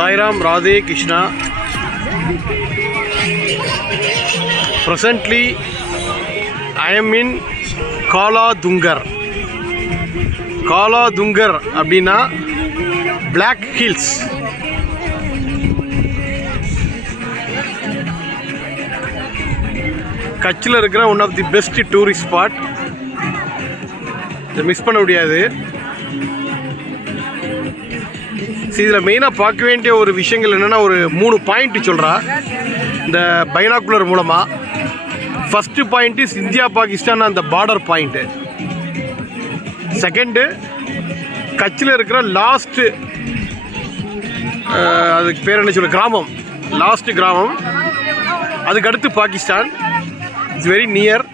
Sairam, Radhe Krishna. Presently, I am in Kala Dungar. Kala Dungar அப்படின்னா Black Hills. கட்சியில் இருக்கிற one of the best tourist spot. இதை miss பண்ண முடியாது. இதில் மெயினாக பார்க்க வேண்டிய ஒரு விஷயங்கள் என்னென்னா ஒரு 3 பாயிண்ட் சொல்கிறா இந்த பைனாக்குலர் மூலமாக. First point is India Pakistan அந்த பார்டர் பாயிண்ட்டு. செகண்டு கட்சியில் இருக்கிற லாஸ்ட்டு அதுக்கு பேர் என்ன சொல்ல கிராமம், லாஸ்ட்டு கிராமம். அதுக்கடுத்து பாகிஸ்தான். It's very near.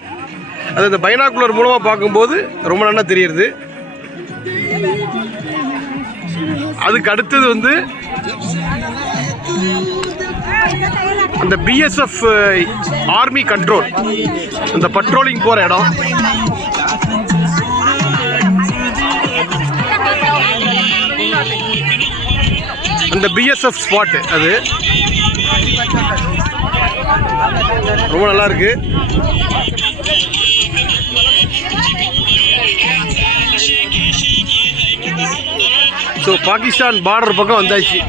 அது இந்த பைனாக்குலர் மூலமாக பார்க்கும்போது ரொம்ப நல்லா தெரியுது. அதுக்கு அடுத்தது வந்து அந்த பிஎஸ்எஃப் ஆர்மி கண்ட்ரோல், அந்த பட்ரோலிங் போகிற இடம். அந்த பிஎஸ்எஃப் ஸ்பாட்டு அது ரொம்ப நல்லா இருக்கு. ஸோ பாகிஸ்தான் பார்டர் பக்கம் வந்தாச்சு.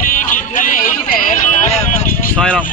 சாய்ராம்.